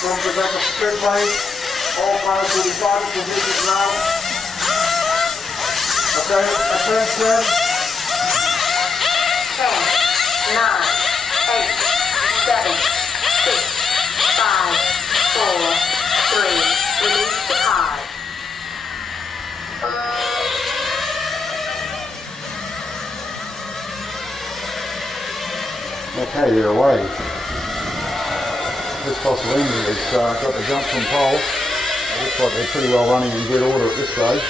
from the back of the pitway. All cars will be starting positions now. Okay, attention. 10, 9, 8, 7, 6, 5, 4, 3. Release the card. Okay, you're away. This Cossolini has got the jump from pole. It looks like they're pretty well running in good order at this stage.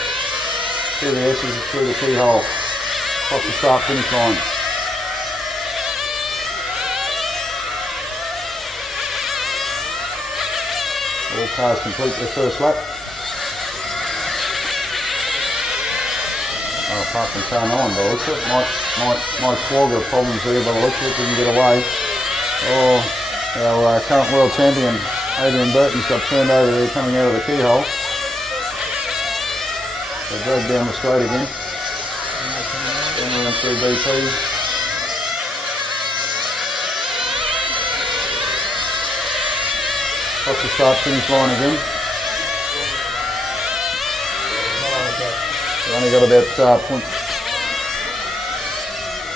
Through the S's, through the keyhole, across the start finish line. All cars complete their first lap. Apart from car 9 by the looks of it, might flogger problems there by the looks of it, didn't get away. Our current world champion Adrian Burton's got turned over there coming out of the keyhole. So dragged down the straight again. Down around through BP. Across the start finish line again. We've only got about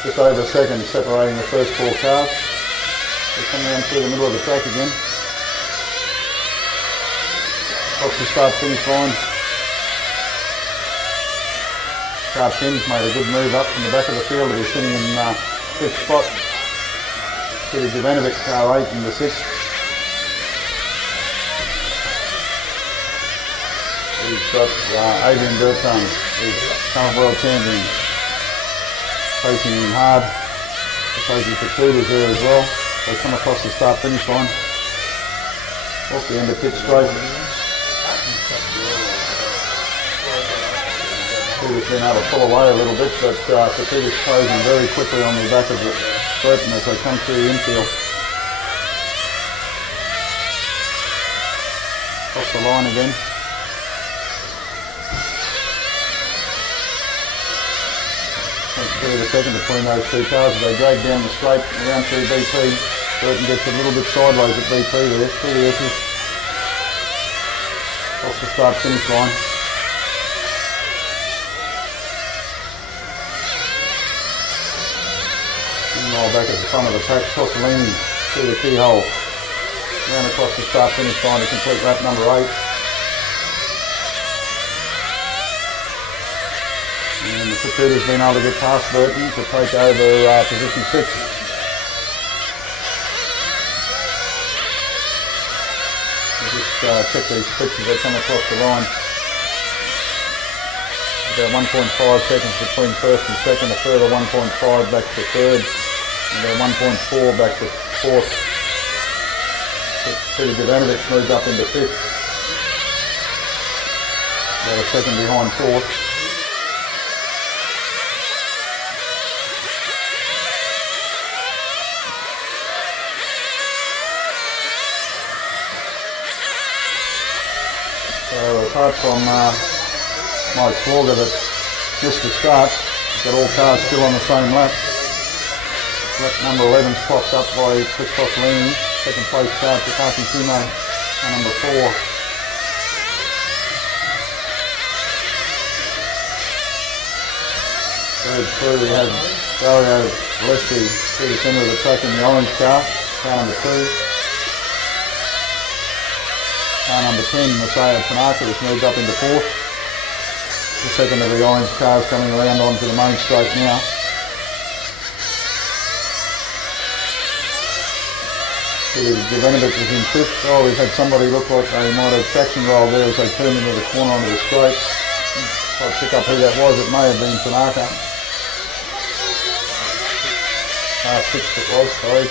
just over a second separating the first 4 cars. They're coming around through the middle of the track again. Across the start finish line. Car 10's made a good move up from the back of the field. He's sitting in 5th spot. Peter Jovanovic, car 8 in the 6th. He's got Adrian Bertrand, he's current world champion, facing him hard, facing for tutors there as well. They come across the start finish line, off the end of pit straight. Tutors been able to pull away a little bit, but Tutors closing very quickly on the back of the Burton as they come through the infield. Across the line again. Through the second between those 2 cars as they drag down the straight around through BP. Burton gets a little bit sideways at BP there, through the S's. Across the start finish line. Meanwhile back at the front of the pack, Cossolini through the keyhole. Round across the start finish line to complete lap number 8. And the Tutors been able to get past Burton to take over position 6. We'll just check these pits as they come across the line. About 1.5 seconds between first and second, a further 1.5 back to third, and about 1.4 back to fourth. Peter Jovanovic moved up into 5th. About a second behind 4th. So apart from Mike Slaughter that missed the start, got all cars still on the same lap. Lap number 11's clocked up by Chris Cossolini. Second place car Takashi Kimo on number 4. Third through we had Dario Gillespie through the centre of the track in the orange car number 2. Car number 10, Masaya Tanaka, has moved up into 4th. The second of the orange cars coming around onto the main straight now. Peter Jovanovic was in 5th. Oh, we've had somebody look like they might have traction rolled there as they turned into the corner onto the straight. I'll pick up who that was. It may have been Tanaka. 6th it was, sorry.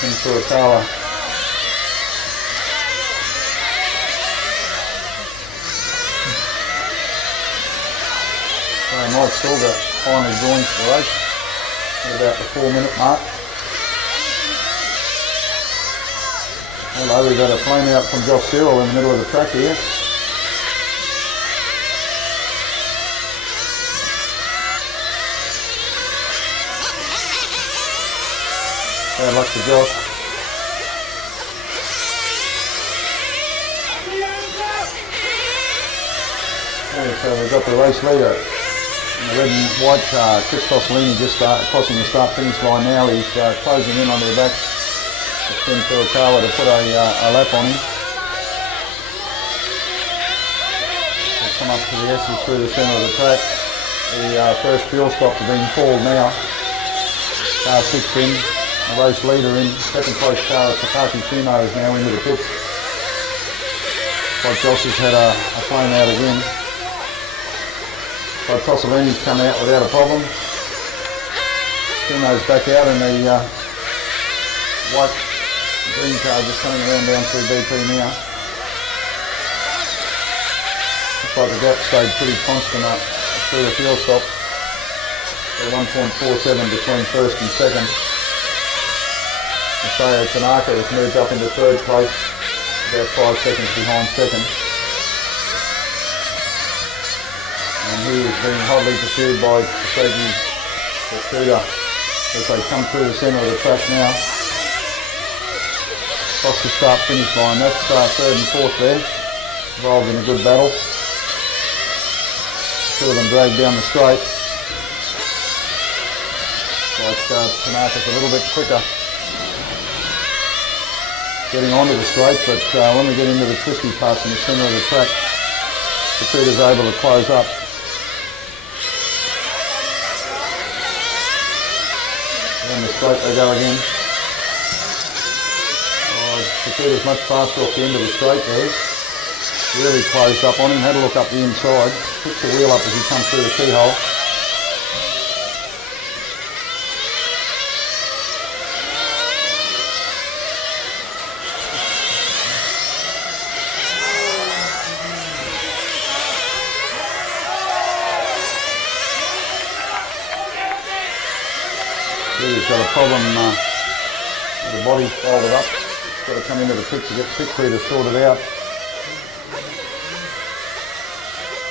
In Furukawa. Mike Silver finally joins the race at about the 4-minute mark. Hello, we've got a flame out from Josh Cyril in the middle of the track here. Bad luck to Josh. Yeah, so we've got the race leader in the red and white car, Chris Tossolini, just crossing the start-finish line now. He's closing in on their back. It's been Furukawa to put a lap on him. They come up to the S's through the centre of the track. The first fuel stops are being called now. Car 6 in, the race leader in. Second place car of Takaki Shimo is now into the pits. But Josh has had a flame out again. But Tossolini's come out without a problem. Shimo's back out and the white green car just coming around down through BP now. Looks like the gap stayed pretty constant up through the fuel stop. So 1.47 between first and second. Masayo Tanaka has moved up into third place, about 5 seconds behind second. And he is being hotly pursued by Koseki Tsuda as they come through the centre of the track now. Across the start-finish line, that's third and fourth there, involved in a good battle. Two of them dragged down the straight. Like Tanaka's a little bit quicker getting onto the straight, but when we get into the twisty parts in the centre of the track, Tsuda's able to close up. Down the straight they go again. Tsuda's much faster off the end of the straight there. Really closed up on him, had a look up the inside, picks the wheel up as he comes through the keyhole. He's got a problem with the body folded up. He's got to come into the pit to get pit crew sorted out.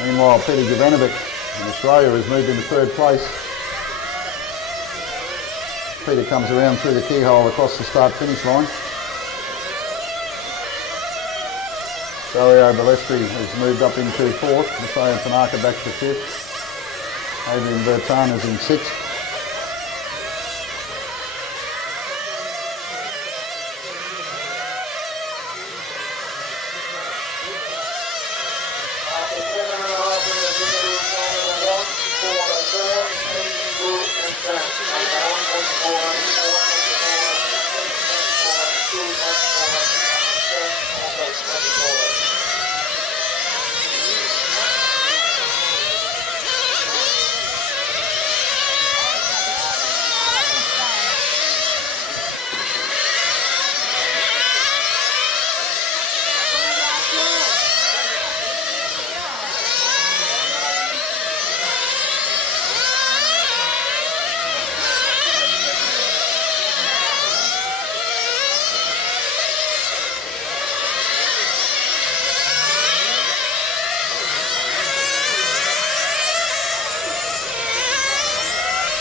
Meanwhile, Peter Jovanovic in Australia has moved into third place. Peter comes around through the keyhole across the start-finish line. Dario Balestri has moved up into fourth. Masayo Tanaka back to fifth. Adrian Bertan is in sixth.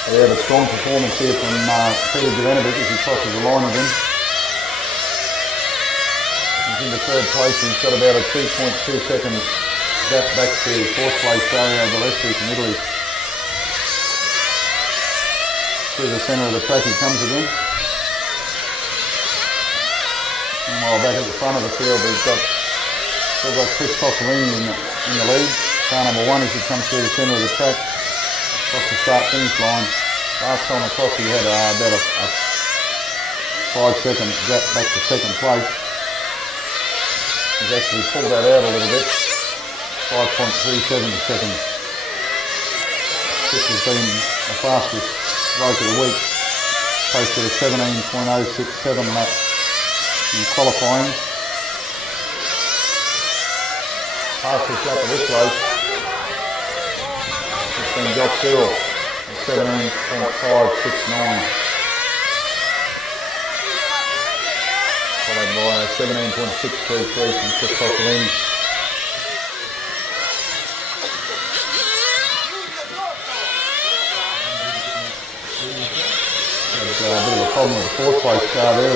We have a strong performance here from Peter Jovanovic as he crosses the line again. He's in the third place. He's got about a 2.2 second gap back to fourth place Dario Balestri from Italy. Through the centre of the track he comes again. Meanwhile, back at the front of the field we've still got Chris Tossolini in the lead. Car number 1 as he comes through the centre of the track. Across the start-finish line. Last time across he had about a 5 second gap back to second place. He's actually pulled that out a little bit. 5.37 seconds. This has been the fastest race of the week. Posted a 17.067 lap in qualifying. Fastest lap of this race has been Josh Cyril. 17.569. Followed by 17.633 from Chris Tossolini. There's a bit of a problem with the fourth place car there.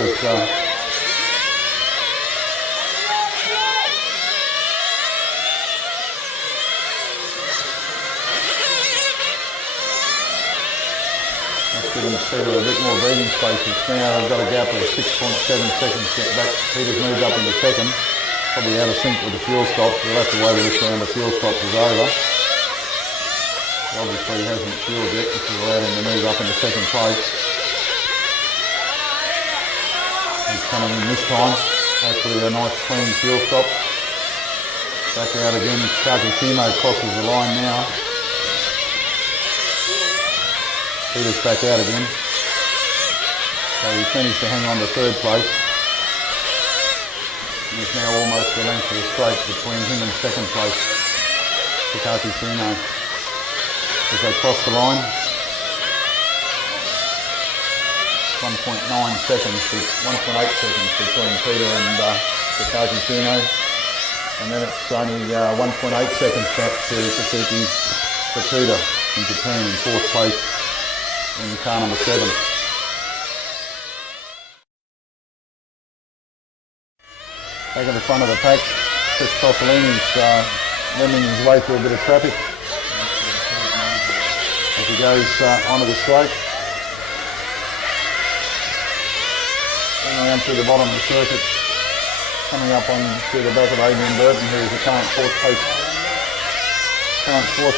given Peter a bit more breathing space. It's now got a gap of 6.7 seconds to get back. Peter's moved up into second. Probably out of sync with the fuel stop. We'll have to wait till this round of fuel stops is over. Obviously he hasn't fueled yet, which has allowed him to move up into second place. He's coming in this time. Hopefully a nice clean fuel stop. Back out again. Takashima crosses the line now. Peter's back out again. So he's managed to hang on to third place. And there's now almost a length of the straight between him and second place. Takashima. As they cross the line. 1.9 seconds, 1.8 seconds between Peter and Takashima. And then it's only 1.8 seconds back to Suzuki Fukuda in Japan in fourth place in car number 7. Back at the front of the pack, Chris Topolini's wending his way through a bit of traffic as he goes onto the straight. Going around through the bottom of the circuit, coming up on to the back of Adrian Burton, who is the current fourth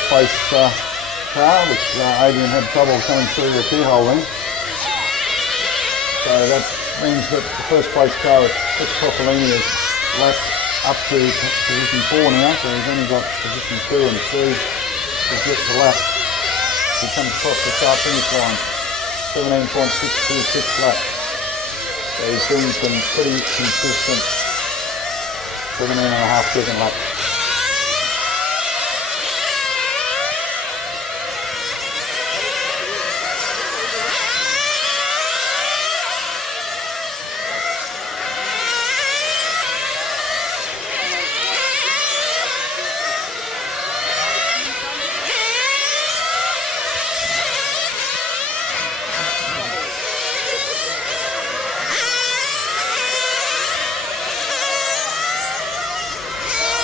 place car, which Adrian had trouble coming through the keyhole in. So that means that the first place car, Chris Topolini, is lapped up to position 4 now, so he's only got position 2 and 3 to get the lap. He comes across the start finish line, 17.626 laps. So he's doing some pretty consistent 17.5 second laps.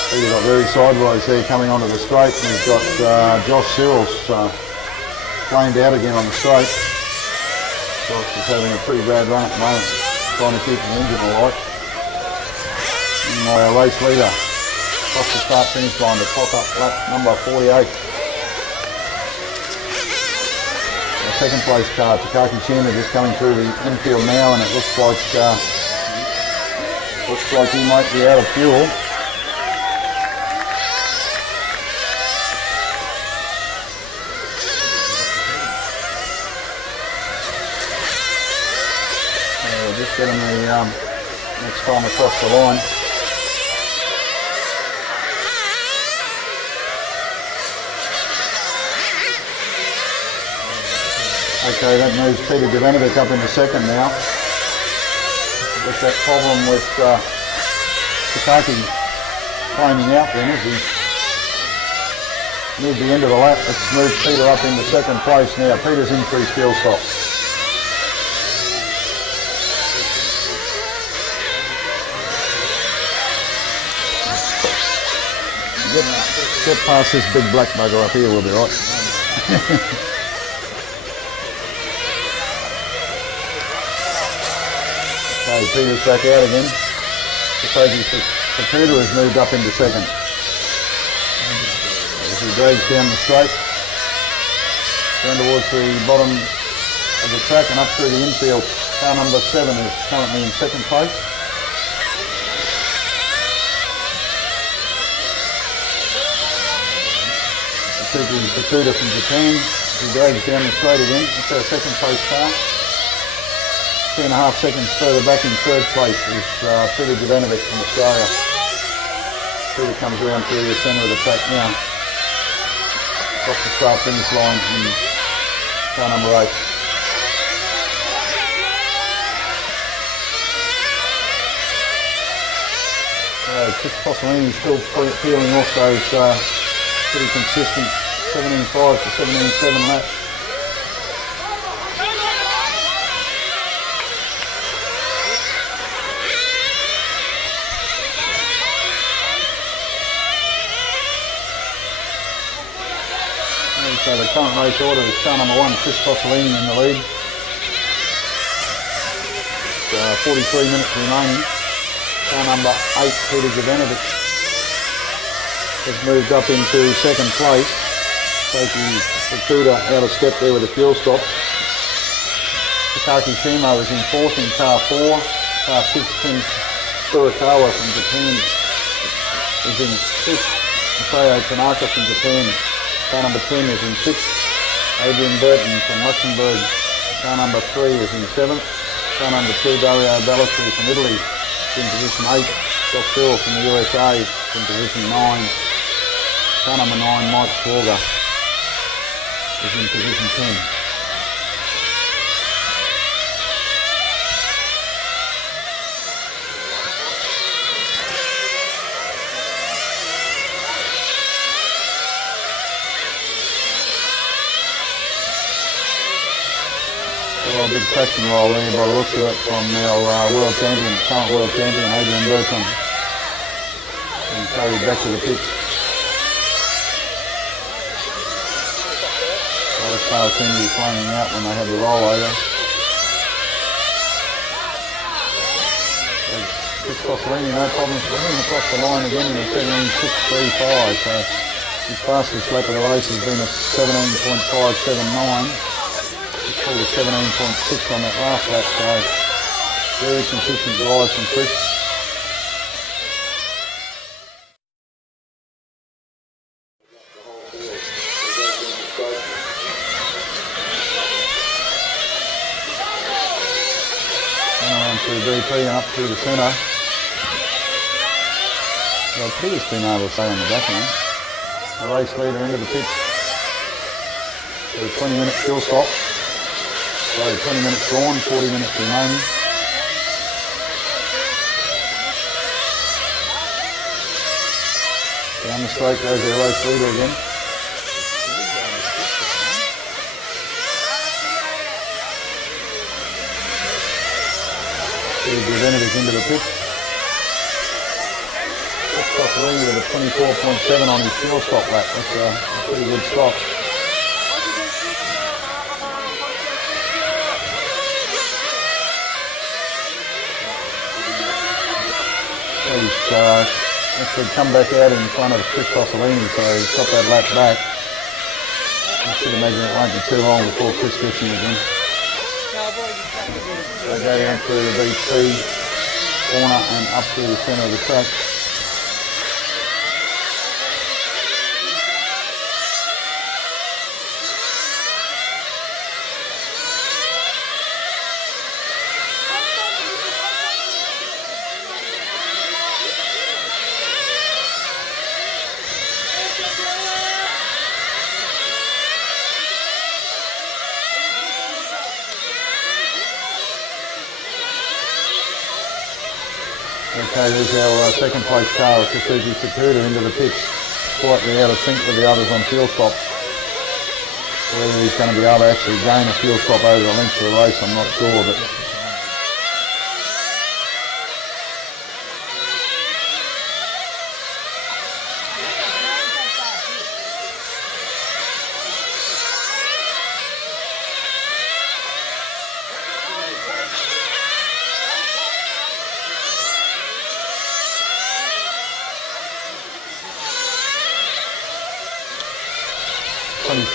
He got very sideways there coming onto the straight, and he's got Josh Searles flamed out again on the straight. Josh is having a pretty bad run at the moment, trying to keep the engine alight. And our race leader across the start finish line to clock up lap number 48. The second place car, Takashima, just coming through the infield now, and it looks like he might be out of fuel. Just get him the next time across the line. Okay, that moves Peter Jovanovic up into second now. With that problem with Takaki flaming out then as he moved the end of the lap. It's moved Peter up into second place now. Peter's in for his fuel stop. Get past this big black bugger up here, we'll be right. Okay, Peter's back out again. Fukuda has moved up into second. As he drags down the straight, down towards the bottom of the track and up through the infield. Car number 7 is currently in second place. Fukuda from Japan, he drags down the straight again. That's our second place car. 2.5 seconds further back in third place is Peter Jovanovic from Australia. Peter comes around through the centre of the track now. Off the start finish line in car number 8. Chris Topolini still peeling off those pretty consistent 17.5 to 17.7 laps. So the current race order is car number 1, Chris Topolini in the lead. 43 minutes remaining. Car number 8, Peter Jovanovic, has moved up into second place. Sophie Fukuda out of step there with the fuel stop. Takaki Shimo is in fourth in car 4. Car 6, Ken Furukawa from Japan is in 5th. Masayo Tanaka from Japan. Car number 10 is in 6th. Adrian Burton from Luxembourg. Car number 3 is in 7th. Car number 2, Dario Ballastri from Italy, is in position 8. Doc Phil from the USA is in position 9. Car number 9, Mike Swarger, is in position 10. Well, a big traction roll there by the looks of it from our world champion, current world champion, Adrian Burton, and carried back to the pit. Well, the cars seem to be flaming out when they have the rollover. Chris Cossolini, no problems for him, across the line again in a 17.635, so his fastest lap of the race has been a 17.579. He pulled a 17.6 on that last lap, so very consistent drive from Chris. And around through BP and up through the centre. Well, Peter's been able to stay on the back end. The race leader into the pits for a 20-minute fuel stop. So 20 minutes gone, 40 minutes remaining. Down the straight goes their race leader again. Peter Jovanovic into the pit. Just Cossolini with a 24.7 on his fuel stop lap. That's a pretty good stop. He's actually come back out in front of Chris Cossolini, so he's got that lap back. I should imagine it won't be too long before Chris gets him again. So go down through the BP corner and up through the centre of the track. Okay, there's our second place car with Suzuki Fukuda into the pits, slightly out of sync with the others on fuel stop. Whether he's going to be able to actually gain a fuel stop over the length of the race, I'm not sure, but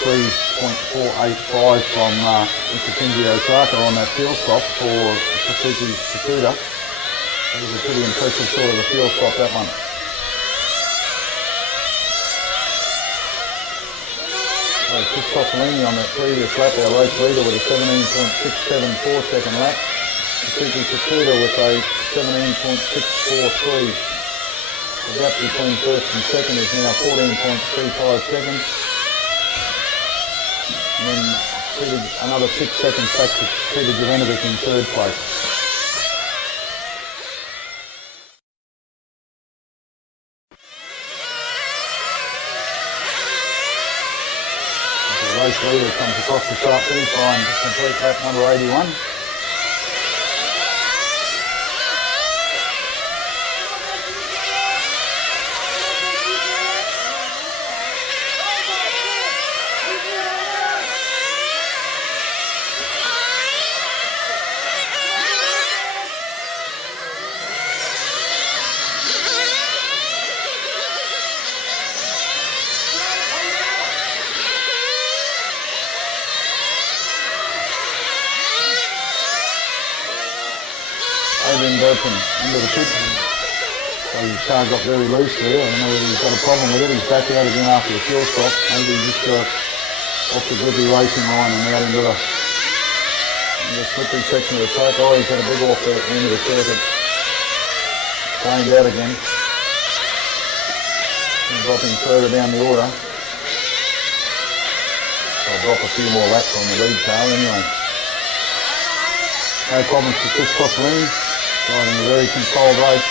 .485 from Mr. Kenji Osaka on that fuel stop for Suzuki Fukuda. It was a pretty impressive sort of a fuel stop, that one. So Chris Cossolini on that previous lap, our race leader with a 17.674 second lap. Suzuki Fukuda with a 17.643. The gap between first and second is now 14.35 seconds. And then another 6 seconds back to Peter Jovanovic in third place. The race leader comes across the start finish line to complete lap number 81. Adrian Burton into the pit. So his car got very loose there. I don't know whether he's got a problem with it. He's back out again after the fuel stop. Maybe he just got off the grippy racing line and out into the slippery section of the track. Oh, he's had a big off there at the end of the circuit. Planed out again. And dropping further down the order. I'll drop a few more laps on the lead car anyway. No problems for Chris Cossolini. Driving a very controlled race.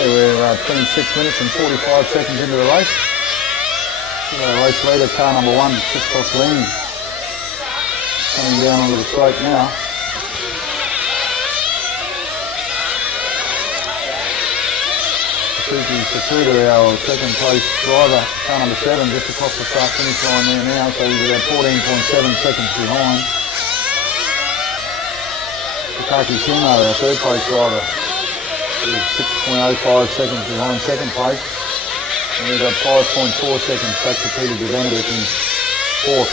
We're 26 minutes and 45 seconds into the race. Race leader, car number 1, Chris Cossolini, coming down onto the straight now. Suzuki Sakuda, our second place driver, car number 7, just across the start finish line there now, so he's about 14.7 seconds behind. Takaki Shimo, our third place driver, is 6.05 seconds behind second place. And we've got 5.4 seconds back to Peter Jovanovic in fourth.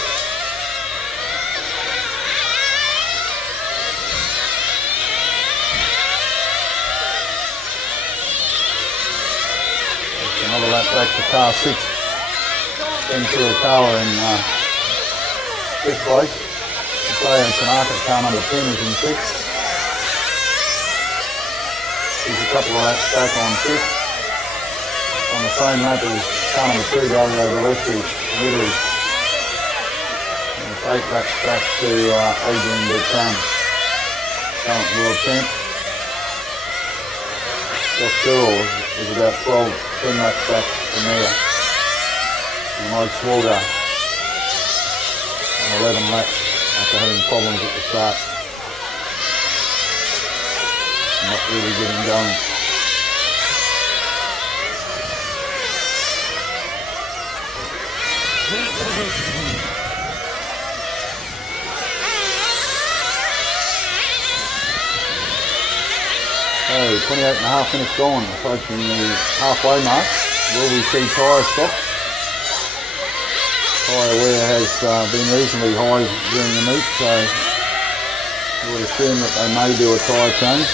Another lap back to car 6. Kenshiro Okawa in fifth place. Masayo Tanaka, car number 10, is in sixth. He's a couple of laps back on fifth. On the same lap as car number 2, Dario Gillespie, Italy. And it's 8 laps back to Adrian Burton, current world champ. Josh Durrell is about 10 laps back from there. And Mike Swalger on 11 laps after having problems at the start. Not really getting going. So 28.5 minutes gone, approaching the halfway mark. Will we see tyre stop? Tyre wear has been reasonably high during the meet, so we'll assume that they may do a tyre change.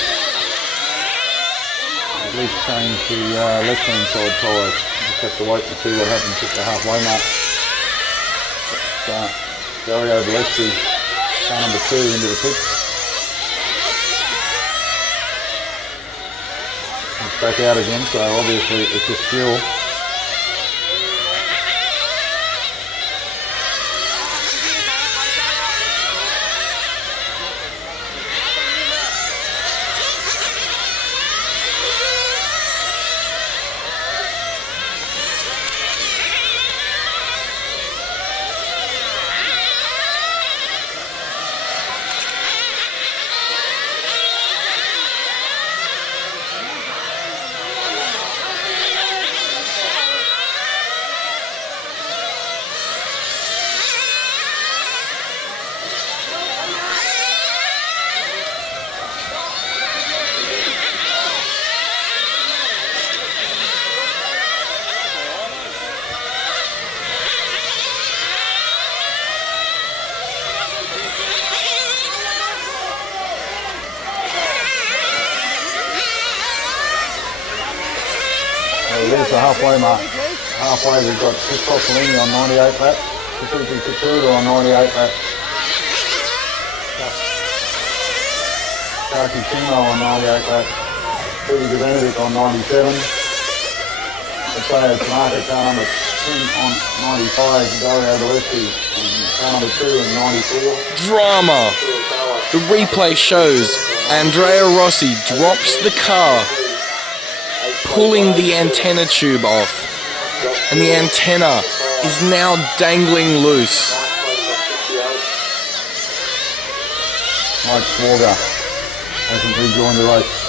At least change the left-hand side tyres. Just have to wait to see what happens at the halfway mark. But, Dario Gillespie, car number 2, into the pit. It's back out again, so obviously it's just fuel. There's the halfway mark. Halfway we've got Chris Cossolini on 98 laps, Suzuki Sakuda on 98 laps. Darcy Timo on 98 lap. Peter Gavanovic on 97. Mateo Tanaka, car number 10 on 95. Dario Gillespie on car number 2 and 94. Drama. The replay shows Andrea Rossi drops the car, pulling the antenna tube off, and the antenna is now dangling loose. Mike Swager hasn't rejoined the race.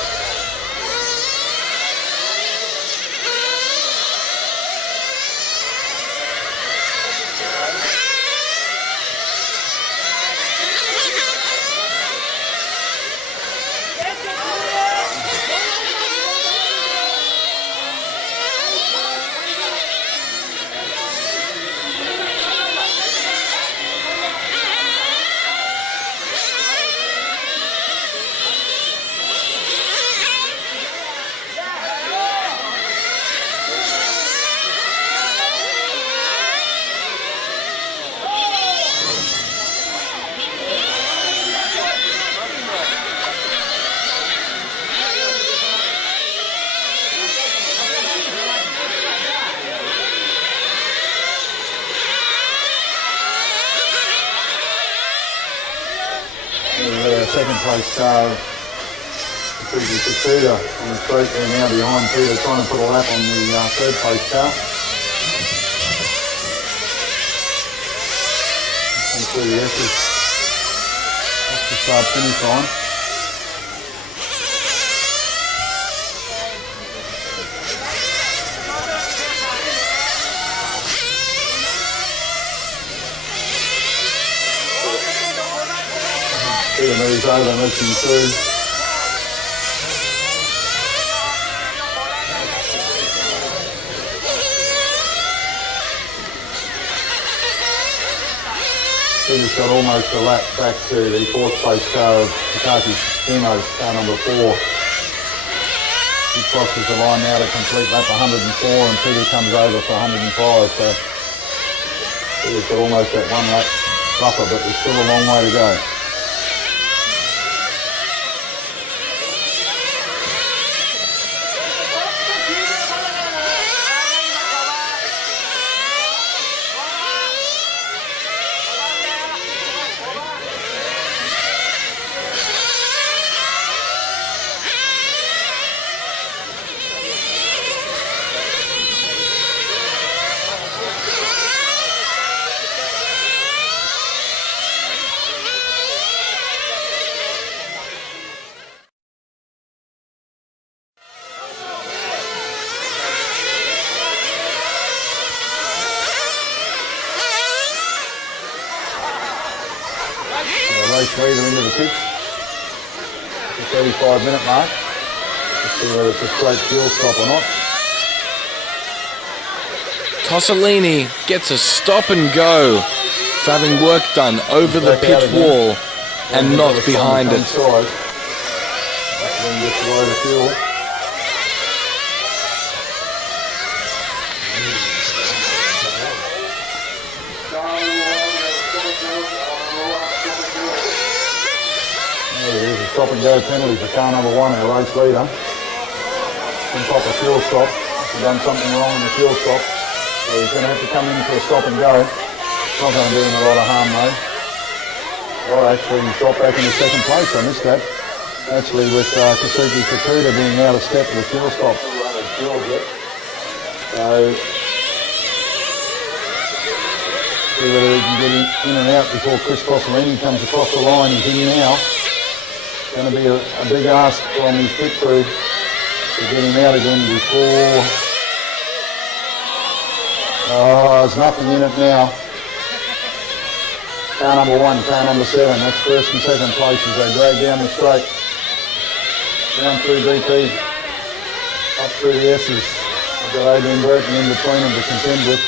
Second place car, Suzuki Sakuda on the straight there now behind Peter, trying to put a lap on the third place car. And through the S's. That's the start finish line. Peter moves over and lets him through. Peter's got almost a lap back to the fourth place car of Takashi Timo, car number 4. He crosses the line now to complete lap 104 and Peter comes over for 105. So Peter's got almost that 1 lap buffer, but there's still a long way to go. Race leader into the pits, the 35-minute mark. Let's see whether it's a straight fuel stop or not. Tosolini gets a stop and go for having work done over the pit wall and not behind it. Then gets a load of fuel. There's a stop and go penalty for car number 1, our race leader. Some type of fuel stop. He's done something wrong in the fuel stop. So he's going to have to come in for a stop and go. It's not going to do him a lot of harm though. Well, actually he's dropped back into second place. I missed that. Actually with Kasuki Sakuda being out of step with the fuel stop. So see whether he can get in and out before Chris Tosolini comes across the line. He's in now. Going to be a big ask from his pit crew to get him out again before. Oh, there's nothing in it now. Car number 1, car number 7. That's first and second place as they drag down the straight. Down through DP. Up through the S's. They've got Adrian Burton in between them to contend with.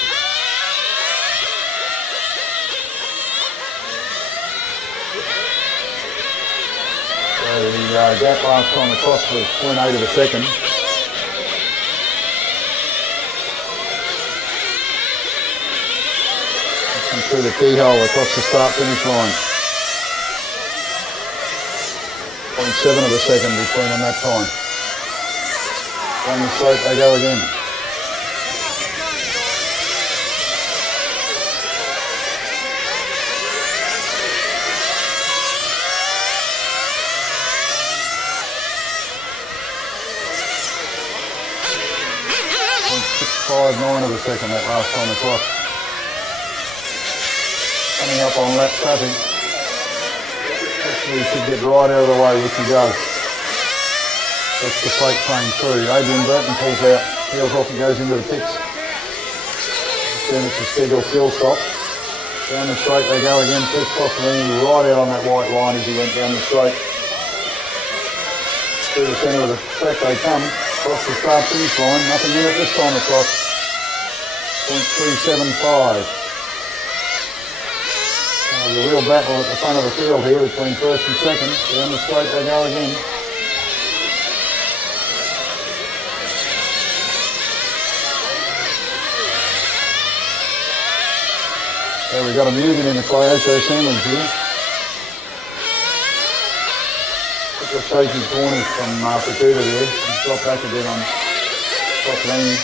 The gap last time across was 0.8 of a second. Come through the keyhole across the start-finish line. 0.7 of a second between them that time. Down the straight they go again. .659 of a second that last time across. Coming up on lap traffic. Hopefully he should get right out of the way, which he does. That's the freight train through. Adrian Burton pulls out, peels off and goes into the pits. Then it's a scheduled fuel stop. Down the straight they go again. Chris Cossolini right out on that white line as he went down the straight. Through the centre of the track they come. Across the start finish line. Nothing in it this time across. .375. There's a real battle at the front of the field here between first and second. Down the straight they go again. So we've got a Mugen in the Kyoto sandwich here. Couple of shaky corners from Fukuda there. He's dropped back a bit on Cotlini.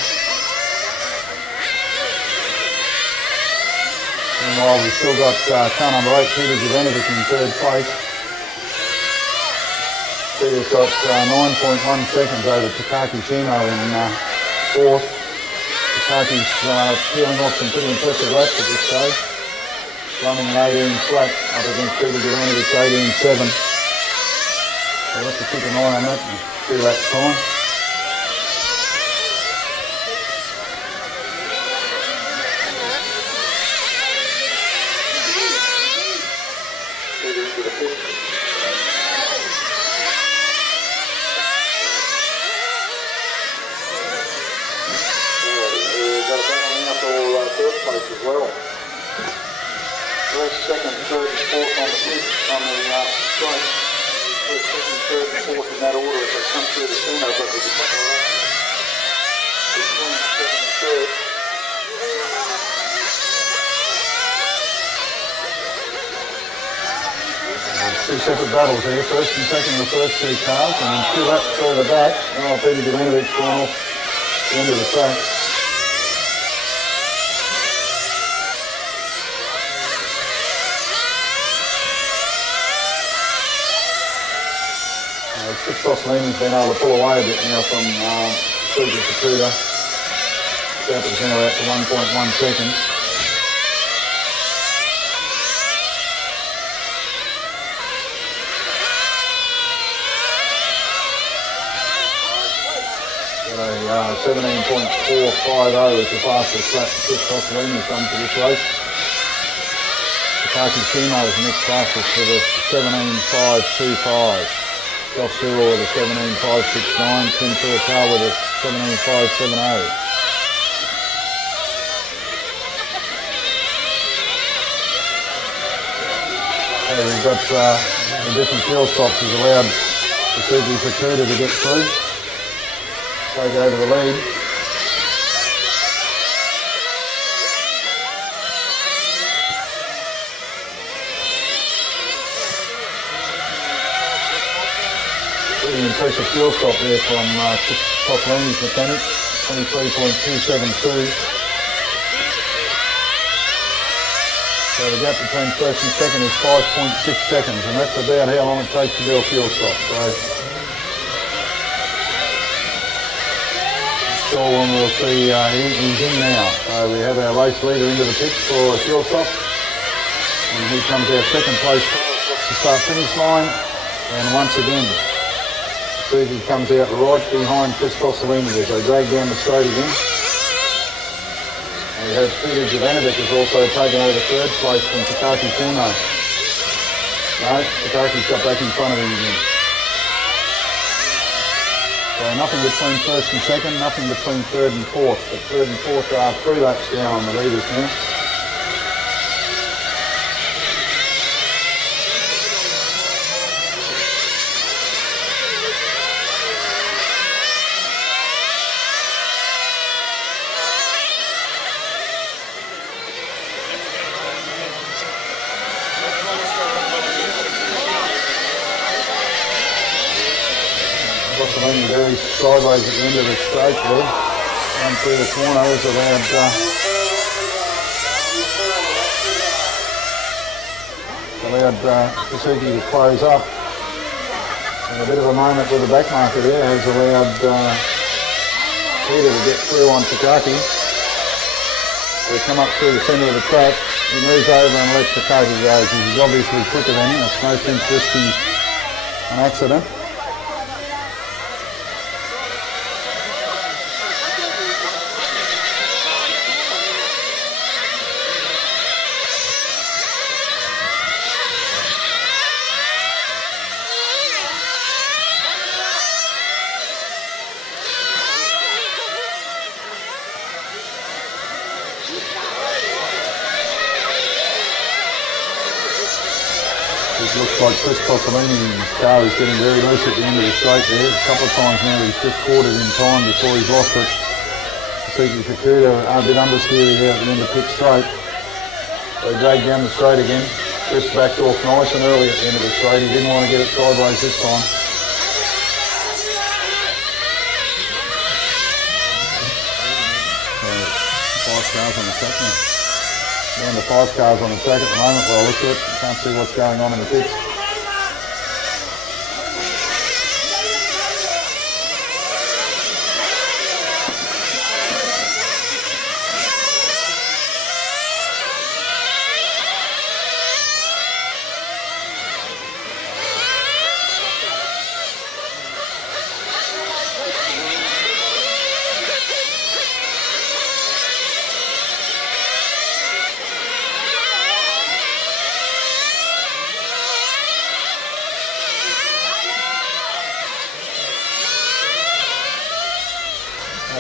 Meanwhile, we've still got car number 8, Peter Jovanovic in third place. Peter's got 9.1 seconds over Takaki Shimo in fourth. Takaki's peeling off some pretty impressive laps at this stage. Running an 18 flat up against Peter Jovanovic's 18.7. So we'll have to keep an eye on that in 2 laps time. As well. First, second, third, and fourth on the pit on the straight. First, second, third, and fourth in that order as they come through the centre, but there's a couple of laps between second and third. There's 2 separate battles here. First and second are the first 2 cars, and then 2 laps further back. Oh, Peter Jovanovic's gone off the end of the track. Chris Cossolini's been able to pull away a bit now from Suzuki Fukuda. South of centre out to 1.1 seconds. So 17.450 is the fastest lap that Chris Cossolini's done for this race. Takaki Shimo is the next fastest for the 17.525. Josh Sewell with a 17.569, Tim Furukawa with a 17.570. So we've got the different fuel stops has allowed Suzuki Fukuda to get through, take over the lead. Pretty impressive fuel stop there from Cotlini's mechanic, 23.272. So the gap between first and second is 5.6 seconds, and that's about how long it takes to do a fuel stop. So sure when we'll see he's in now. So we have our race leader into the pits for a fuel stop, and here comes our second place across the start finish line, and once again Suzuki comes out right behind Chris Cossolini as they drag down the straight again. And we have Peter Jovanovic has also taken over third place from Takaki Shimo. No, Takaki's got back in front of him again. So nothing between first and second, nothing between third and fourth. But third and fourth are 3 laps down on the leaders now. Tossolini very sideways at the end of the straight there. Down through the corners, allowed Kasuki to close up. And a bit of a moment with the back marker there has allowed Peter to get through on Takaki. They come up through the centre of the track. He moves over and lets Takaki go. He's obviously quicker than him. It's no sense risking an accident. It looks like Chris Tossolini's car is getting very loose at the end of the straight there. A couple of times now he's just caught it in time before he's lost it. Suzuki Fukuda a bit understeery there at the end of pit straight. They drag down the straight again. Chris backed off nice and early at the end of the straight. He didn't want to get it sideways this time. So 5 cars on the track now. Down to 5 cars on the track at the moment. Well, look at it. Can't see what's going on in the pits.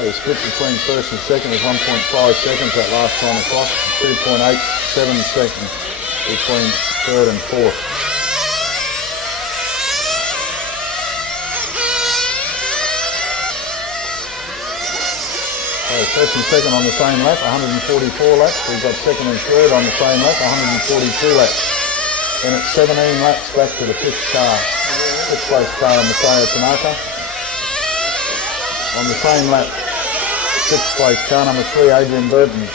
The split between first and second is 1.5 seconds that last time across, 2.87 seconds between third and fourth. So first and second on the same lap, 144 laps. We've got second and third on the same lap, 142 laps. Then it's 17 laps back to the fifth place car on Masaya Tanaka. On the same lap, 6th place car number 3, Adrian Burton.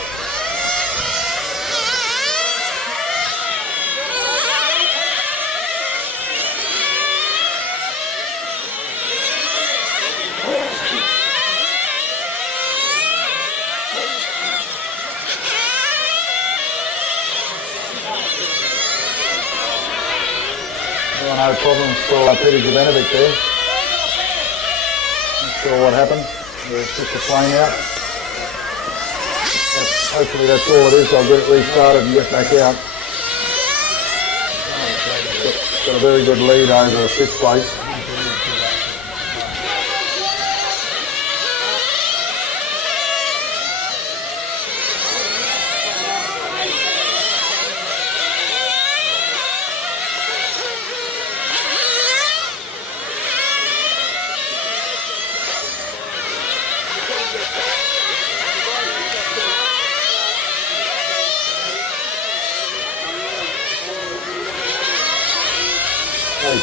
No problems for Peter Jovanovic there. Not sure what happened. It's just a flame out. Hopefully that's all it is. I'll get it restarted and get back out. Got a very good lead over 5th place.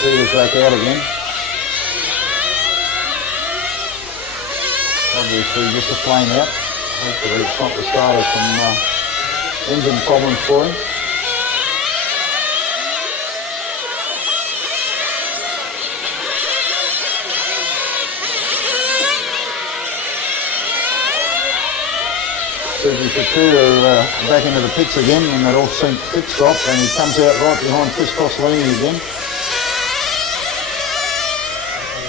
Peter's back out again. Obviously just a flame out. Hopefully it's not the start of some engine problems for him. Suzuki Fukuda back into the pits again in that off-sync pit stop, and he comes out right behind Chris Tossolini again.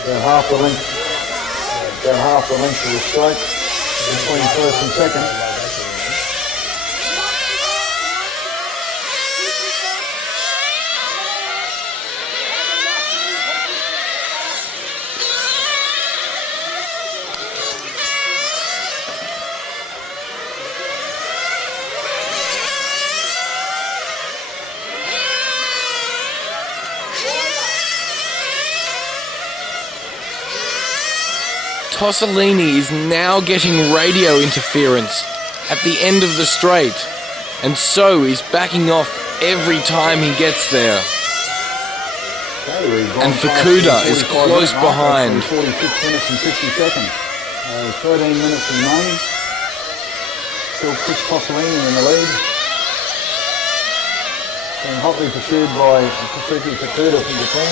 About half the length of the straight between first and second. Tossolini is now getting radio interference at the end of the straight, and so is backing off every time he gets there. and Fukuda is close behind. 46 minutes and 50 seconds. 13 minutes remaining. Still Chris Cossolini in the lead. Being hotly pursued by Tatsuki Fukuda from Japan.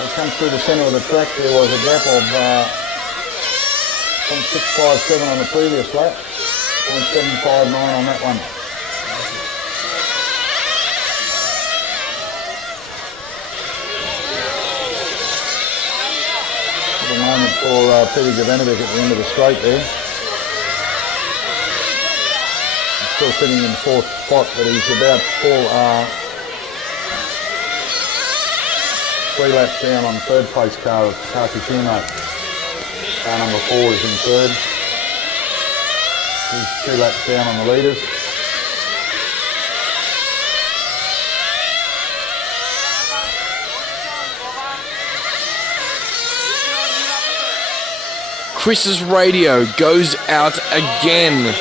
They come through the centre of the track. There was a gap of 0.657 on the previous lap. 0.759 on that one. A moment for Peter Jovanovic at the end of the straight there. He's still sitting in fourth spot, but he's about 3 laps down on the third place car of Takashima. Car number 4 is in third. He's 2 laps down on the leaders. Chris's radio goes out again.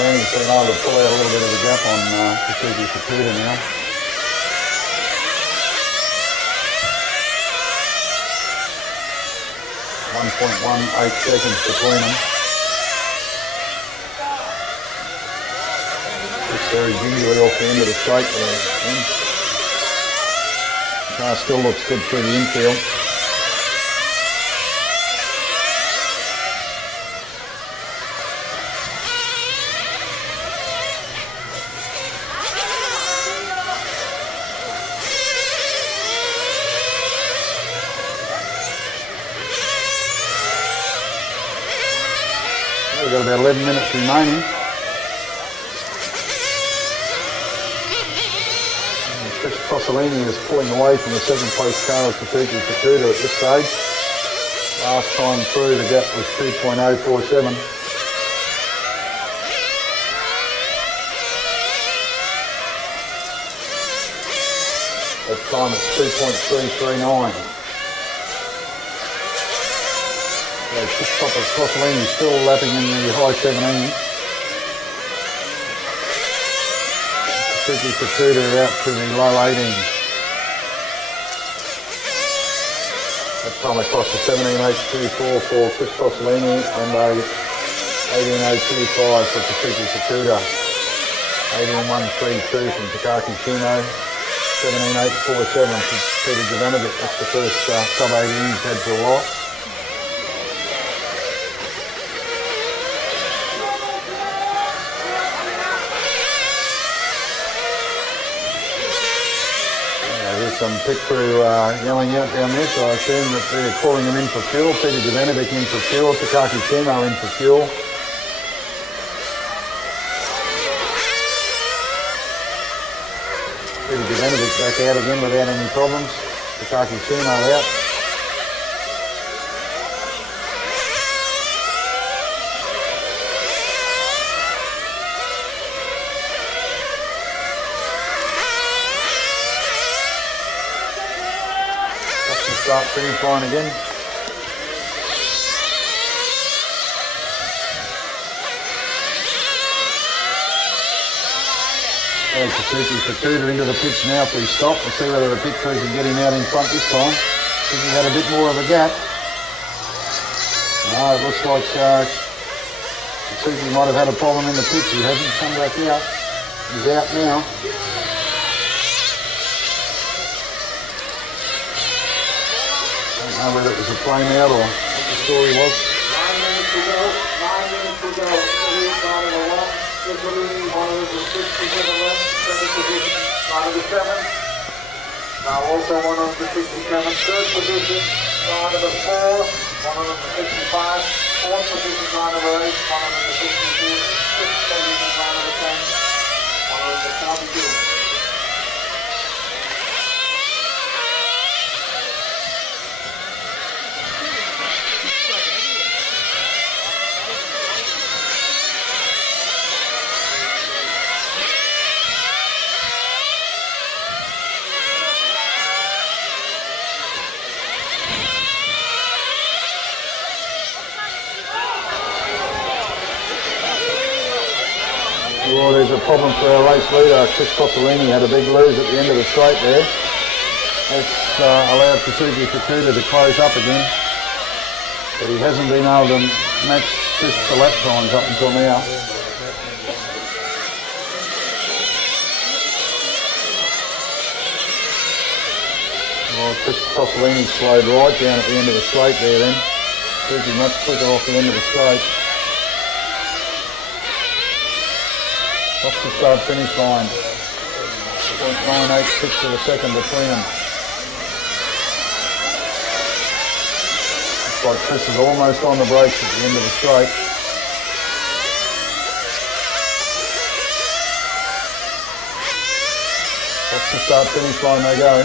He's been able to pull out a little bit of a gap on Tatsuki Fukuda now. .18 seconds between them. Just very gingerly off the end of the straight there. The car still looks good through the infield. We've got about 11 minutes remaining. Chris Cossolini is pulling away from the second place car of Tatsuki Fukuda at this stage. Last time through the gap was 2.047. That time it's 2.339. Just top of Cossolini still lapping in the high 17s. Tatsuki Fukuda out to the low 18s. That time across the 17.824 for Chris Cossolini and a 18.025 for Tatsuki Fukuda. 18.132 from Takaki Shino. 17.847 from Peter Jovanovic. That's the first sub-18 he's had for a while. Some pit crew yelling out down there, so I assume that they're calling him in for fuel. Peter Jovanovic in for fuel, Takaki Shino in for fuel. Peter Jovanovic back out again without any problems. Takaki Shino out. Start finish line again. There's Tatsuki Fukuda into the pits now for his stop. We'll see whether the pit crew can get him out in front this time. I think he had a bit more of a gap. No, it looks like Tatsuki might have had a problem in the pits. He hasn't come back out. He's out now. I don't know whether it was a flame out or what the story was. 9 minutes to go. 9 minutes to go. Start of the one. Italy, one of the 6 to the left. Second position. Start of the 7. Now also one of the 67. Third position. Start of the 4. One of the 65. Fourth position. Start of the 8. One of the 62. Fifth position. Start of the 10. One of the 42. problem for our race leader, Chris Cozzolini, had a big lose at the end of the straight there. That's allowed Kasugi Fukuda to close up again, but he hasn't been able to match Chris the lap times up until now. Well, Chris Cozzolini slowed right down at the end of the straight there then. Kasugi much quicker off the end of the straight. Off the start finish line. 0.986 of a second between them. Looks like Chris is almost on the brakes at the end of the straight. Off the start finish line they go.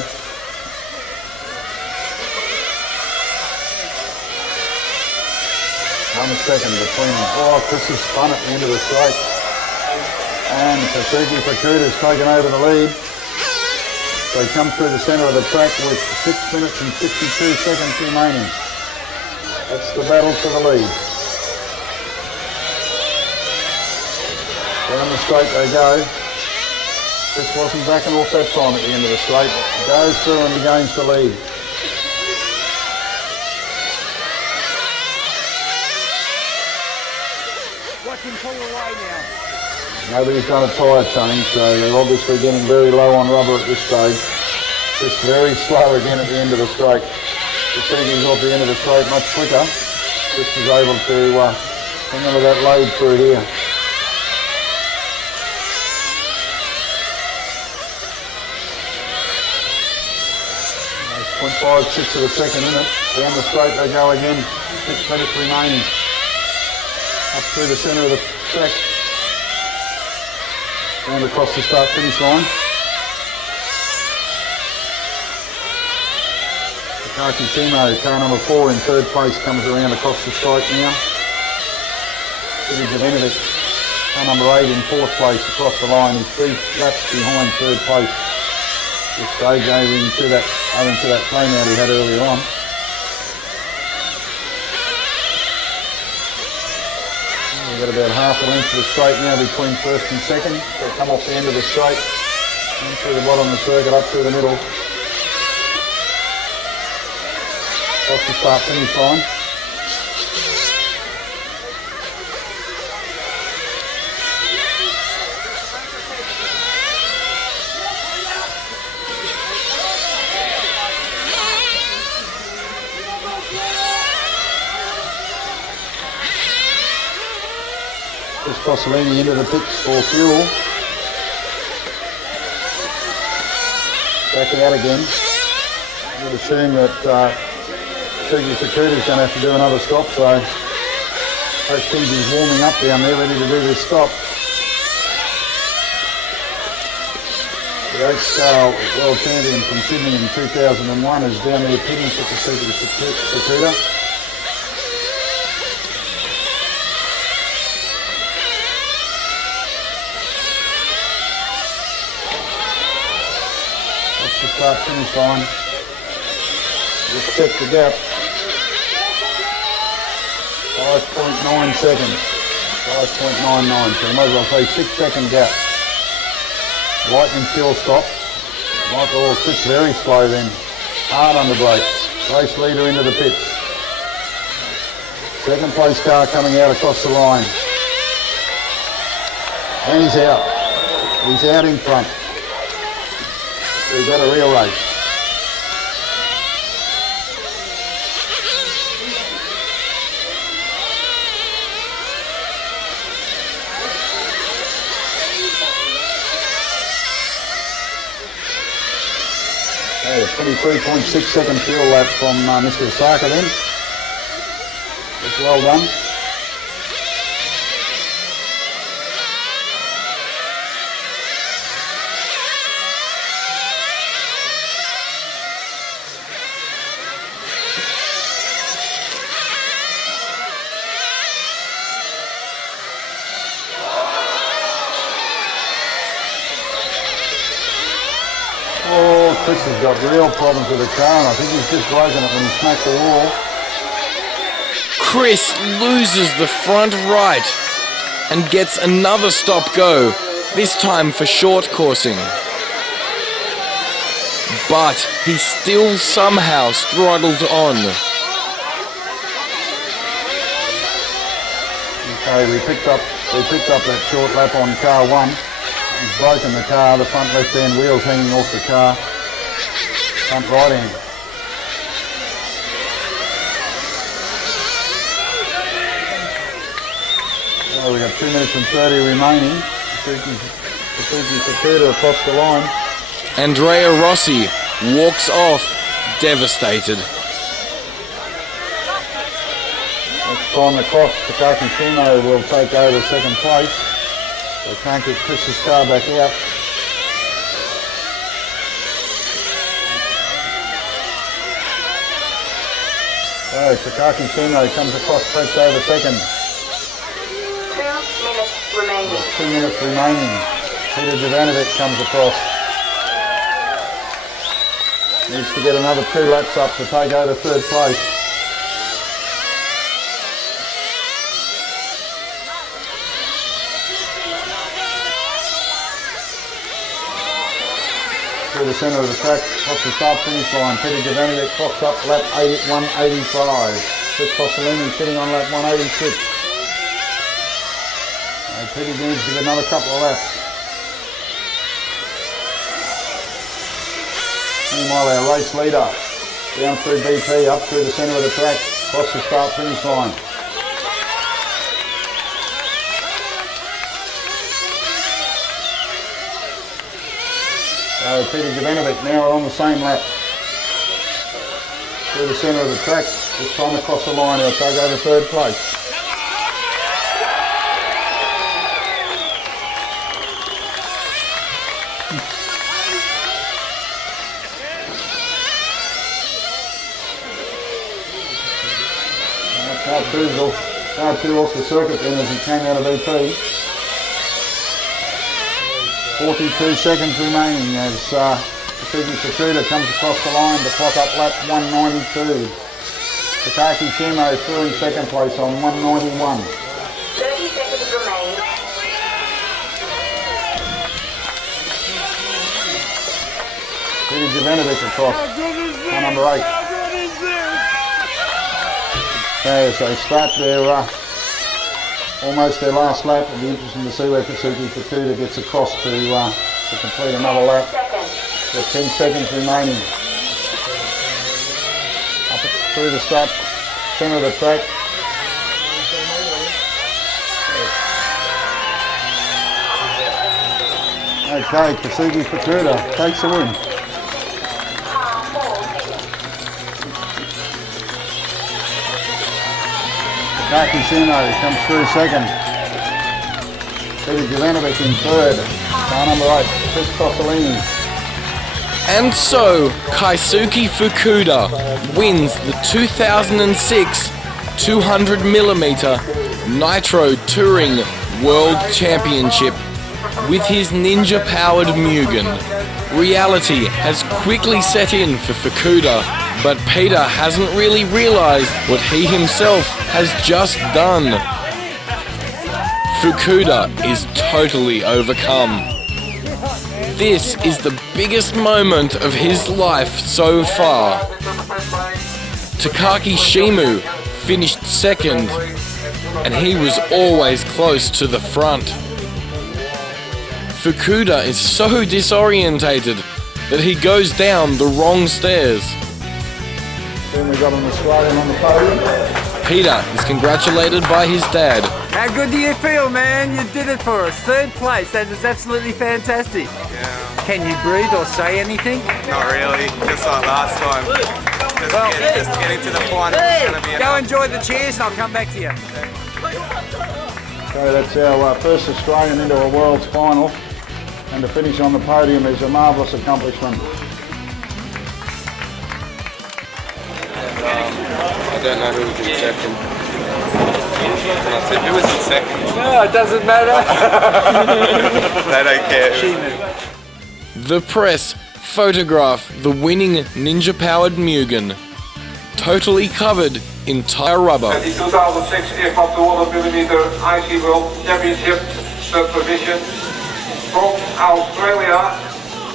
One second between them. Oh, Chris is spun at the end of the straight. And Kasugi Fukuda's taken over the lead. They come through the centre of the track with 6 minutes and 52 seconds remaining. That's the battle for the lead. Down the straight they go. Chris wasn't backing off that time at the end of the straight. Goes through and he gains the lead. Watch him pull away now. Nobody's done a tyre change, so they're obviously getting very low on rubber at this stage. Just very slow again at the end of the straight. Kasugi's off the end of the straight much quicker. Chris is able to hang on to that load through here. 0.56 of a second in it. Down the straight they go again. 6 minutes remaining. Up through the centre of the track. And across the start finish line. Takaki Timo, car number 4 in third place, comes around across the straight now. City Javinovic, car number 8 in fourth place across the line. He's 3 laps behind third place. This stage owing to that plane out he had earlier on. We've got about half a length of the straight now between first and second. They come off the end of the straight, in through the bottom of the circuit, up through the middle. Off the start finish line. Just Cozzolini into the pits for fuel. Back out again. I would assume that Kasugi Fukuda's going to have to do another stop, so both Kenji's warming up down there, ready to do this stop. The 8-star world champion from Sydney in 2001 is down there pitting for Kasugi Fukuda. That's the start finish line. Just check the gap. 5.9 seconds. 5.99. So you might as well say 6 second gap. Lightning fuel stop. Michael Chris very slow then. Hard under brakes. Race leader into the pits. Second place car coming out across the line. And he's out. He's out in front. We've got a real race. Okay, a 23.6 second fuel lap from Mr. Osaka then. That's well done. Oh, Chris has got real problems with the car, and I think he's just broken it when he smacked the wall. Chris loses the front right and gets another stop go this time for short coursing. But he still somehow struggled on. Okay, we picked up that short lap on car 1. He's broken the car, the front left hand wheel's hanging off the car, front right hand. So we got 2 minutes and 30 remaining. Suzuki Fukuda across the line. Andrea Rossi walks off devastated. Next time across, Takaki Shimo will take over second place. They can't get Chris's car back out. So Takaki Shimo comes across, takes over second. 2 minutes remaining. 2 minutes remaining. Peter Jovanovic comes across. Needs to get another 2 laps up to take over third place. Through the centre of the track, off the start finish line, Peter Jovanovic clocks up lap 185. Chris Cossolini sitting on lap 186. Peter needs to get another couple of laps. Meanwhile, our race leader down through BP, up through the centre of the track, across the start finish line. So Peter Jovanovic now on the same lap through the centre of the track. This time across the line, he'll take over third place. Car 2 off the circuit then as he came out of EP. 42 seconds remaining as Suzuki Fukuda comes across the line to clock up lap 192. Takaki Shimo through in second place on 191. 30 seconds remain. Peter Jovanovic across, car number 8. Okay, as they start their almost their last lap, it'll be interesting to see where Suzuki Fukuda gets across to complete another lap. With 10 seconds remaining. Up through the start, centre of the track. Okay, Suzuki Fukuda takes the win. Takaki Shimo comes through second. Peter Jovanovic in third. Car number 8, Chris Cossolini. And so, Keisuke Fukuda wins the 2006 200mm Nitro Touring World Championship with his ninja-powered Mugen. Reality has quickly set in for Fukuda, but Peter hasn't really realised what he himself has just done. Fukuda is totally overcome. This is the biggest moment of his life so far. Takaki Shimo finished second, and he was always close to the front. Fukuda is so disorientated that he goes down the wrong stairs. Then we got an Australian on the podium. Peter is congratulated by his dad. How good do you feel, man? You did it for us. Third place. That is absolutely fantastic. Yeah, Can you breathe or say anything? not really. Just like last time. Just getting to the final is going to be Go enough. enjoy the cheers and I'll come back to you. So that's our first Australian into a World's final, and to finish on the podium is a marvellous accomplishment. I don't know who was in second. And I said, who was in second? No, it doesn't matter. They don't care. The press photograph the winning ninja-powered Mugen, totally covered in tire rubber. The 2006 IFMAR 200mm IC World Championship, third position. From Australia,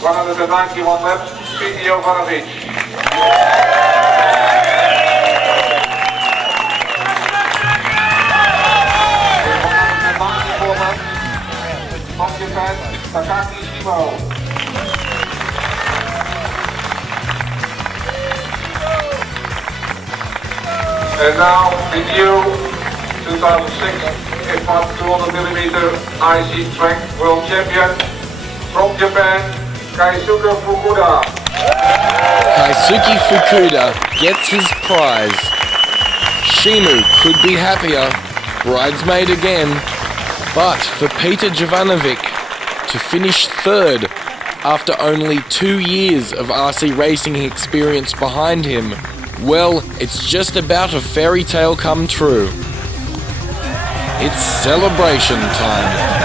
191 laps, Pete Jovanovic. From Japan, Takaki Shimo. And now the new 2006 IFMAR 200mm IC track world champion from Japan, Kaisuke Fukuda. Kaisuke Fukuda gets his prize. Shimu could be happier, bridesmaid again, but for Peter Jovanovic to finish third after only 2 years of RC racing experience behind him, well, it's just about a fairy tale come true. It's celebration time.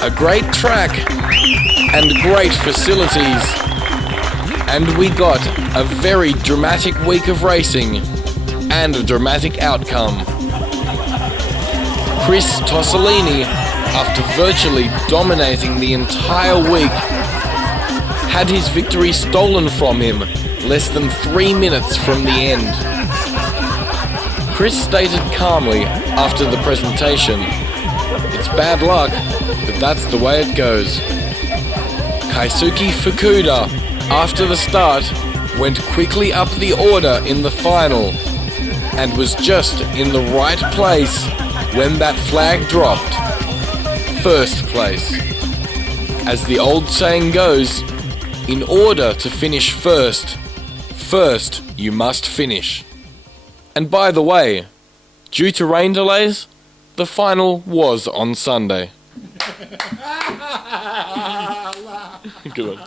A great track and great facilities, and we got a very dramatic week of racing and a dramatic outcome. Chris Tossolini, after virtually dominating the entire week, had his victory stolen from him less than 3 minutes from the end. Chris stated calmly after the presentation, "It's bad luck, but that's the way it goes." Kaisuke Fukuda, after the start, went quickly up the order in the final and was just in the right place when that flag dropped. First place. As the old saying goes, in order to finish first, first you must finish. And by the way, due to rain delays, the final was on Sunday. Good one.